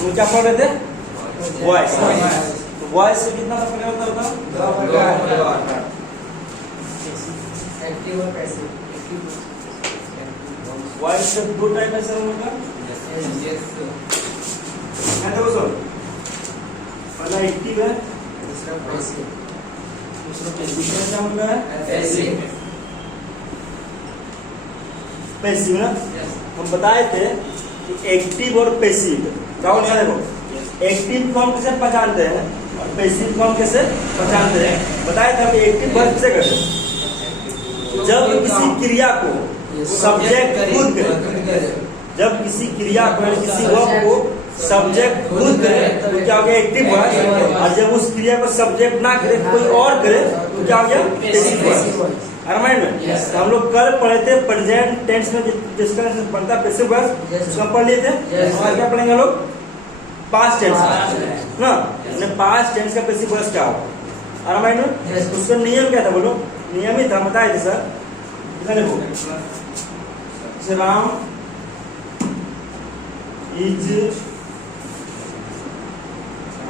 हम क्या पढ़ रहे थे? वॉइस। वॉइस से कितना प्रकार होता है? एक्टिव और पैसिव। वॉइस से दो टाइप ऐसे होगा। मैं तो सुन, पहला एक्टिव है, दूसरा पैसिव। दूसरा क्या होगा? पैसिव। पैसिव ना? हम बताए थे कि एक्टिव और पैसिव क्या होता है? देखो, एक्टिव को हम कैसे पहचानते हैं और पैसिव को हम कैसे पहचानते हैं? बताए थे हम एक्टिव वर्ब कैसे करते हैं? जब किसी क्रिया को सब्जेक्ट खुद करे, जब किसी क्रिया को किसी वर्ब को सब्जेक्ट खुद करे तो क्या हो गया? Active voice. और जब उस क्रिया को सब्जेक्ट ना करे कोई और करे तो क्या हो गया? Passive voice. माइंड में तो हम लोग कल पढ़े थे प्रेजेंट टेंस में जिसका बनता है पैसिव वॉइस, उसको पढ़ लिए थे। और क्या पढ़ेंगे लोग? पास्ट टेंस ना। पास्ट टेंस का पैसिव वॉइस क्या होगा? माइंड में उसका नियम क्या था? बोलो, नियम ही था, बताए थे सर। देखो, Ram is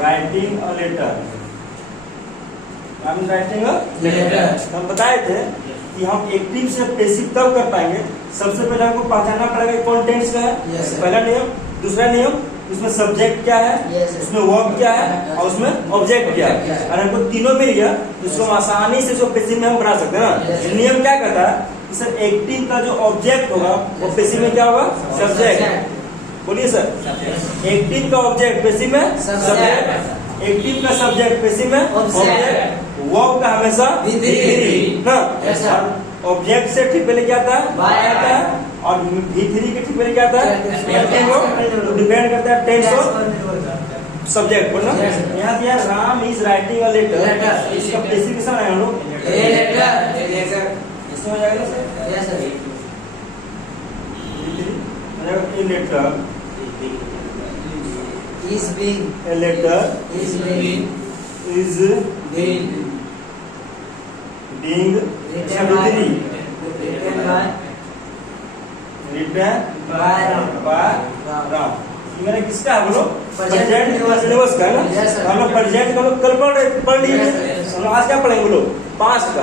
writing a letter. Ram is writing a letter. हम बताए थे कि हम एक्टिव से पैसिव तब कर पाएंगे, सबसे पहले हमको पहचानना पड़ेगा कौन टेंस का है। पहला नियम। दूसरा नियम, उसमें सब्जेक्ट क्या है, उसमें वर्ब क्या है और उसमें ऑब्जेक्ट क्या है। अगर हमको तीनों मिल गया तो उसको आसानी से पैसिव में हम बना सकते हैं ना। नियम क्या कहता है कि सर एक्टिव का जो ऑब्जेक्ट होगा वो पैसिव में क्या होगा? सब्जेक्ट। बोलिए सर, एक्टिव का ऑब्जेक्ट पैसिव में सब्जेक्ट, एक्टिव का सब्जेक्ट पैसिव में ऑब्जेक्ट, वर्ब का हमेशा ना। ऑब्जेक्ट से ठीक पहले क्या आता है और V3 के ठीक पहले क्या आता है? तो डिपेंड करता है टेंस और सब्जेक्ट पर ना। यहाँ दिया Ram is writing a letter, इसका पैसिव कैसा आएगा हम लोग? इसमें हो जाएगा sir? Yes sir. A letter is being, a letter is being, is being written by Ram. मैंने किसका है बोलो? प्रेजेंट यूनिवर्स का ना। हम लोग प्रेजेंट का लोग कल पढ़ लिए थे। हम लोग आज क्या पढ़ेंगे बोलो? पास्ट का।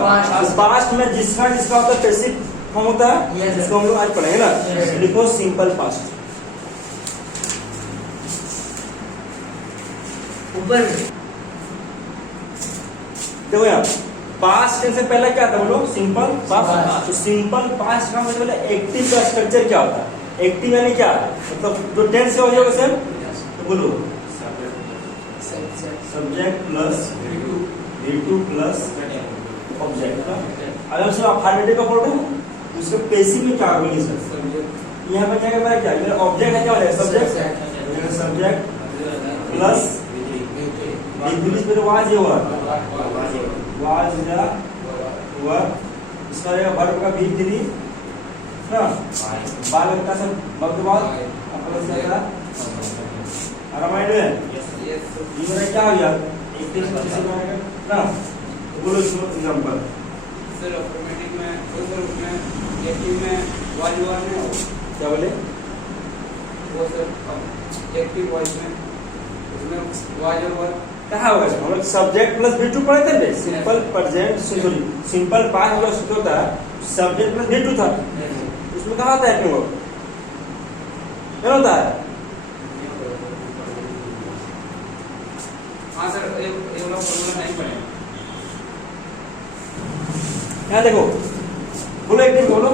पास्ट में जिसका जिसका होता है पैसिव फॉर्म होता है, जिसको हम लोग आज पढ़ेंगे ना। लिखो सिंपल पास्ट ऊपर। देखो यहाँ पास्ट टेंस से पहले क्या था बोलो? Simple past. तो सिंपल पास्ट का मतलब एक्टिव का स्ट्रक्चर क्या होता है? एक्टिव यानी क्या? मतलब जो टेंस का हो जाएगा सर, तो बोलो subject plus V2 plus object. अगर उसमें अफर्मेटिव का फोटो उसके पैसिव में क्या होगा सर? यहाँ पर क्या क्या क्या ऑब्जेक्ट है, क्या हो जाएगा? सब्जेक्ट, सब्जेक्ट प्लस V3 पर वाज ये हुआ वाज हुआ, इसका रहेगा वर्ब का V3 ना। बाल का सब वक्त बाद अपना से आता रामायण में ये मेरा क्या हो गया? एक दिन में किसी बनाएगा ना। तो बोलो इसको एग्जांपल सर। ऑटोमेटिक में सर उसमें एक्टिव में वाज हुआ में हो क्या बोले? वो सर एक्टिव वॉइस में उसमें वाज हुआ कहाँ होगा? हम लोग सब्जेक्ट प्लस V2 पढ़े थे ना। Simple present sorry simple past plus होता है सब्जेक्ट प्लस V2 था। उसमें कहाँ होता है एक्टिव वर्ब? क्या होता है? हाँ सर, ये वाला फॉर्मूला नहीं पढ़े। यहाँ देखो, बोलो एक्टिव बोलो,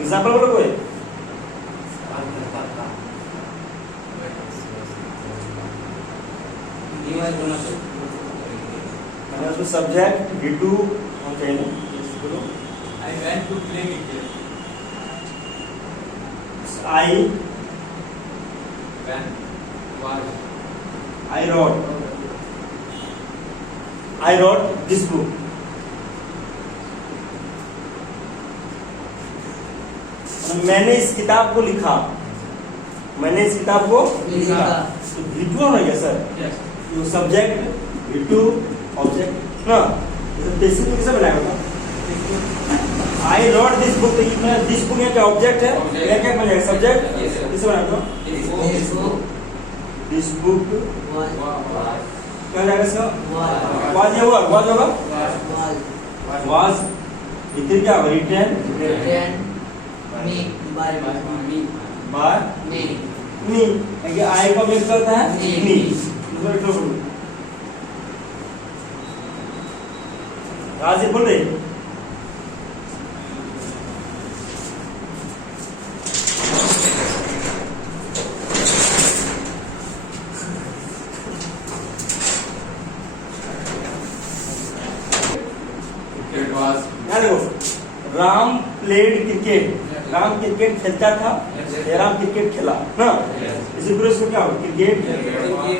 एग्जांपल बोलो कोई। उसमें सब्जेक्ट V2 होते हैं। बोलो I went to play cricket. I When was I wrote this book. मैंने इस किताब को लिखा। मैंने इस किताब को लिखा। तो V2 होना क्या सर? तो सब्जेक्ट V2 ऑब्जेक्ट ना। तो पैसिव में कैसे बनाएगा? I wrote this book। तो दिस बुक क्या ऑब्जेक्ट है? क्या क्या बन जाएगा? सब्जेक्ट। किसे बनाएगा? दिस बुक was क्या हो जाएगा इसका? was वाज या हुआ? वाज होगा? was वाज इधर क्या होगा? Written written me by me by me me. ये आई का ऑब्जेक्ट होता है मी। मी। मतलब इतना बोलो। राजी बोल रहे it was यहाँ देखो, Ram played cricket. Ram cricket खेलता था या राम क्रिकेट खेला ना? इसी पूरे इसको क्या होगा? Cricket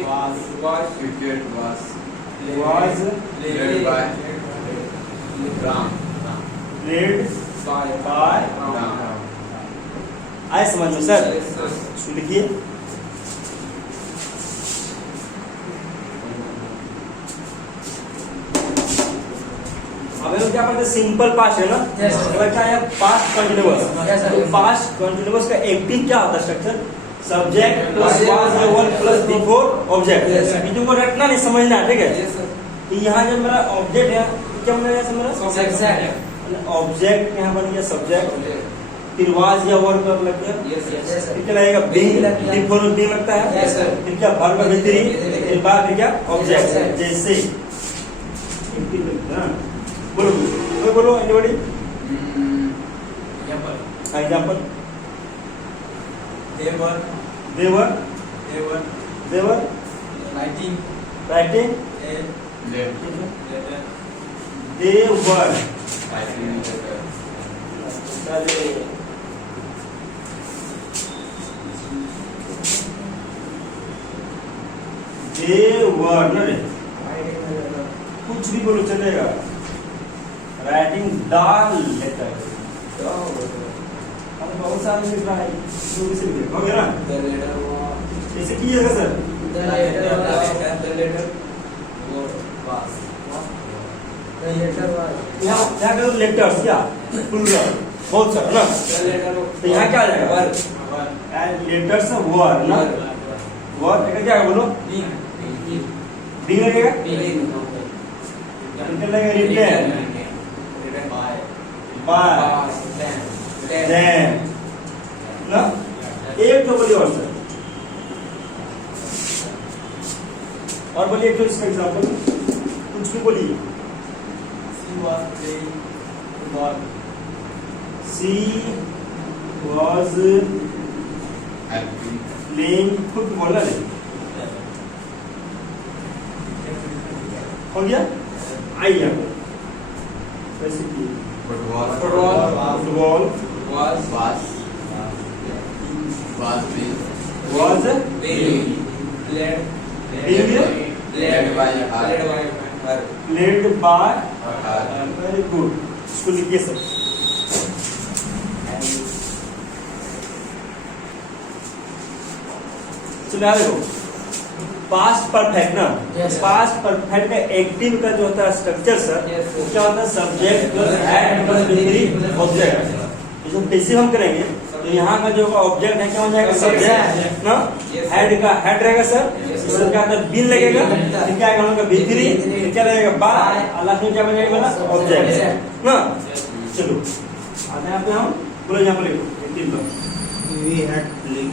was was played by Ram played by by Ram आए समझ में सर? yes sir इसको लिखिए। अब हम क्या पढ़ते हैं? सिंपल पास्ट है ना? Yes, sir. अगर क्या है? Past continuous. Yes, sir. तो पास्ट कंटिन्यूअस का एक्टिव क्या होता है स्ट्रक्चर? सब्जेक्ट प्लस वाज या वर plus before object. Yes, sir. ये तुमको रटना नहीं, समझना है, ठीक है? yes sir तो यहाँ जब मेरा ऑब्जेक्ट है, क्या बन गया मेरा? subject ऑब्जेक्ट यहाँ बन गया सब्जेक्ट, फिर वाज या वर कब लग गया? yes yes yes sir फिर क्या लगेगा? बीइंग। लग गया। बिफोर बीइंग लगता है। Yes, sir. फिर क्या? वर्ब भीतरी, फिर बाद फिर क्या? Yes, object. sir. जैसे एक्टिव लगता है ना? बोलो कोई बोलो, anybody? Example they were they were they were writing writing a letter they were they were ना रे, कुछ भी बोलो चलेगा। राइटिंग डाल लेटर। अब बहुत सारे लिख रहा है, जो भी लिखे हो गया ना? the letter was ऐसे कीजिएगा sir. the letter was the letter was the letter was यहाँ यहाँ करो लेटर्स, क्या प्लूरल बहुत सारा ना? the letter तो यहाँ क्या आ जाएगा? were एंड लेटर्स वर ना? वर क्या क्या बोलो? बी लगेगा, इनके लगेगा रिटन बाय देन ना? एक तो बोलिए और सर, और बोलिए एक तो इसका एग्जांपल कुछ भी बोलिए। सी वाज प्लेइंग फुटबॉल ना? हो गया? आइए वैसे की football was was being played by her played by. Very good, इसको लिखिए सर। चलो यार देखो, पास्ट परफेक्ट ना? Yes, sir. पास्ट परफेक्ट का एक्टिव का जो होता है स्ट्रक्चर सर, Yes, sir. वो क्या होता है? सब्जेक्ट प्लस हेड प्लस भीतरी ऑब्जेक्ट। ये जो पैसिव हम करेंगे तो यहाँ का जो ऑब्जेक्ट है क्या हो जाएगा? सब्जेक्ट ना? Yes, sir. हेड का हेड रहेगा सर, Yes, sir. इसमें क्या होता है? बीन लगेगा, फिर क्या आएगा? उनका भीतरी, फिर क्या लगेगा? बाय, लास्ट में क्या बन जाएगा? ऑब्जेक्ट ना? चलो आते हैं यहाँ पे हम, बोलो यहाँ पर लिखो एक्टिव का। we had played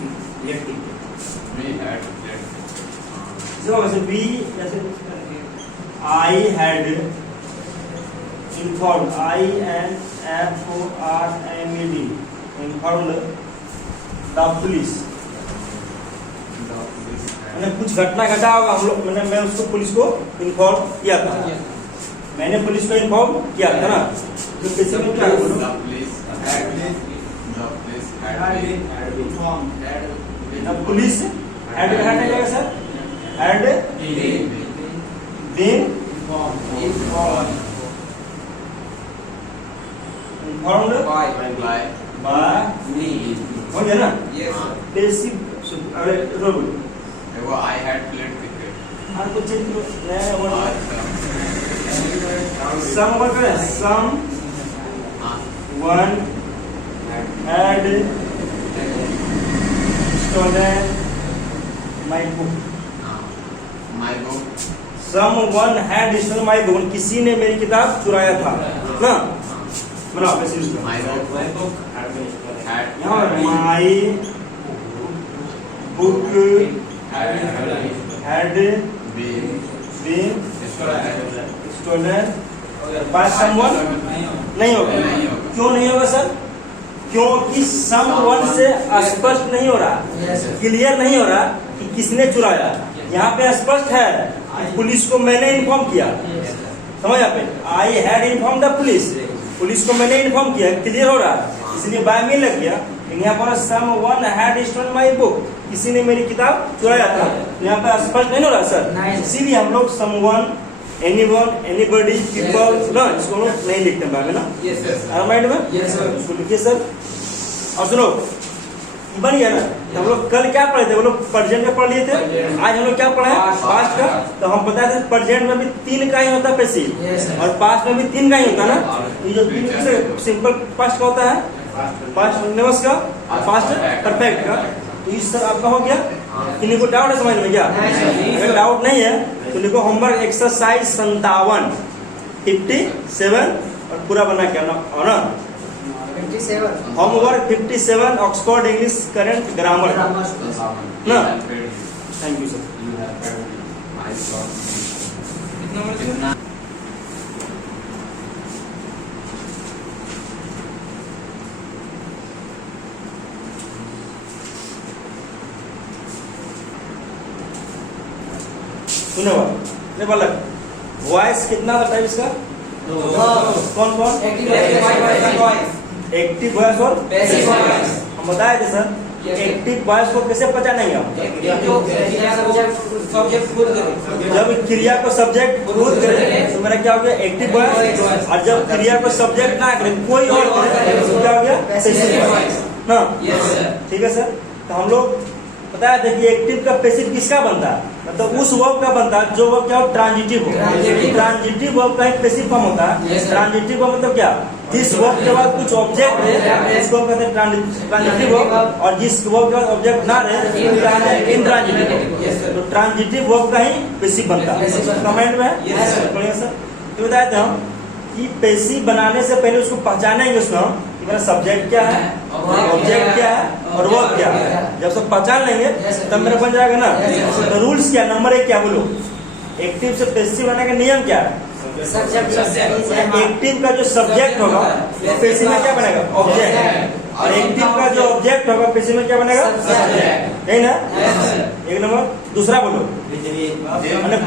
वैसे बी जैसे I had informed, INFORMED informed the police. मैंने कुछ घटना घटा होगा हम लोग, मैं उसको पुलिस को इन्फॉर्म किया था, मैंने पुलिस को इन्फॉर्म किया था ना? तो कैसे में क्या बोलो? पुलिस हैड जाएगा sir, had been informed by by. me हो गया ना? yes sir passive. अरे role I had played cricket और कुछ नया वर्ड सम वर्ड करें। Someone had stolen my my book, My book. someone had stolen my book, किसी ने मेरी किताब चुराया था ना। बनाओ पैसे यूज करो। My book. My book Had. यहाँ my book had Been. Been Stolen. Stolen by someone, नहीं होगा। नहीं होगा। क्यों नहीं होगा सर? क्योंकि समवन से स्पष्ट नहीं हो रहा, Yes, sir. क्लियर नहीं हो रहा कि किसने चुराया। यहाँ पे स्पष्ट है कि पुलिस को मैंने इन्फॉर्म किया, Yes, sir. समझ यहाँ पे I had inform the police, police को मैंने इन्फॉर्म किया, क्लियर हो रहा है, इसलिए बाय में लग गया। लेकिन यहाँ पर someone had stolen my book, किसी ने मेरी किताब चुराया था, तो यहाँ पे स्पष्ट नहीं हो रहा सर। नहीं। इसीलिए हम लोग समवन, एनीवन, एनीबॉडी, पीपल ना, इसको हम लोग नहीं लिखते हैं में ना। Yes, sir. माइंड में Yes, sir. इसको लिखिए सर। और सुनो, बन गया ना। तो हम लोग कल क्या पढ़े थे? वो लोग प्रेजेंट में पढ़ लिए थे। Present. आज हम लोग क्या पढ़े? Past. पास्ट का। तो हम बताए थे प्रेजेंट में भी 3 का ही होता है पैसिव, Yes, sir. और पास्ट में भी 3 का ही होता है ना। ये जो 3 से सिंपल पास्ट का होता है, पास्ट कंटिन्यूअस का, पास्ट परफेक्ट का। तो इस सर आपका हो गया। किन्हीं को डाउट है समझ में क्या? नहीं, सर। अगर डाउट नहीं है तो लिखो होमवर्क एक्सरसाइज 57 57 और पूरा बना के आना, हो ना। 27. Homework 57 Oxford English current grammar. Grammar. No. No. Thank you sir. You have heard my song. कितना बजे? कितना? सुनो ये बालक, वॉइस कितना था टाइप इसका? कौन कौन? एक्टिव वॉइस और Passive voice. हम बताए थे sir, Yes, sir. Active voice को कैसे पहचानेंगे हम? सब्जेक्ट खुद करे। जब क्रिया को सब्जेक्ट खुद करे तो मेरा क्या हो गया? Active voice. और जब क्रिया को सब्जेक्ट ना करे, कोई और करे, तो क्या हो गया? पैसिव वॉइस ना। Yes, sir. ठीक है सर। तो हम लोग बताया था कि एक्टिव का पैसिव किसका बनता है? मतलब उस वर्ब का बनता है जो वर्ब क्या हो? ट्रांजिटिव हो। Transitive. ट्रांजिटिव वर्ब का एक पैसिव फॉर्म होता है। Yes, sir. ट्रांजिटिव वर्ब मतलब क्या? जिस वर्ब के बाद कुछ ऑब्जेक्ट है उसको कहते हैं ट्रांजिटिव वर्ब, और जिस वर्ब के बाद ऑब्जेक्ट ना रहे उसको कहते हैं इंट्रांजिटिव वर्ब। Yes, sir. तो ट्रांजिटिव वर्ब का ही पैसिव बनता है। Passive बनता है। कमेंट में Yes, sir. बढ़िया सर। तो बताए थे हम कि पैसिव बनाने से पहले उसको पहचानेंगे उसको हम कि मेरा सब्जेक्ट क्या है, ऑब्जेक्ट क्या है और वर्ब क्या है। जब सब पहचान लेंगे Yes, sir. तब मेरा बन जाएगा ना। Yes, sir. तो रूल्स क्या? नंबर 1 क्या बोलो? एक्टिव से पैसिव बनाने का नियम क्या है? Subject. एक्टिव का जो सब्जेक्ट होगा पैसिव में क्या बनेगा? ऑब्जेक्ट। और एक्टिव का जो ऑब्जेक्ट होगा पैसिव में क्या बनेगा? Subject. यही ना। Yes, sir. एक नंबर। दूसरा बोलो, मतलब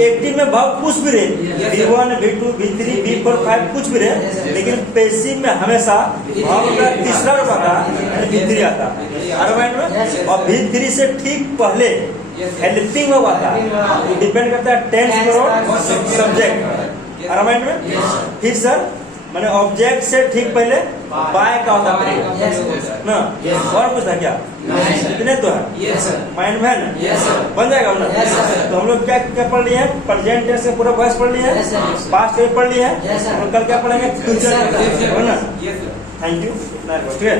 एक्टिव में भाव कुछ भी रहे, Yes, sir. V1 V2 V3 V4 5 कुछ भी रहे, Yes, sir. लेकिन पैसिव में हमेशा भाव का तीसरा रूप आता है, यानी V3 आता है। हर माइंड Yes, में। yes. और V3 से ठीक पहले Yes, sir. हेल्पिंग वर्ब आता है। वो डिपेंड करता है टेंस पर और सब्जेक्ट। हर माइंड में। Yes, sir. फिर सर मैंने ऑब्जेक्ट से ठीक पहले बाय का होता है Yes, sir. ना। Yes. और कुछ था क्या? नहीं, sir. इतने तो है Yes, sir. माइंड में है ना। Yes, sir. बन जाएगा ना। Yes, sir. तो हम लोग क्या क्या पढ़ लिए हैं? प्रेजेंट टेंस का पूरा वॉइस पढ़ लिए Yes, sir. हैं, पास्ट में पढ़ लिए हैं। Yes, sir. और कल क्या पढ़ेंगे? Future Yes, sir. है ना। Yes, sir. Thank you. ठीक है।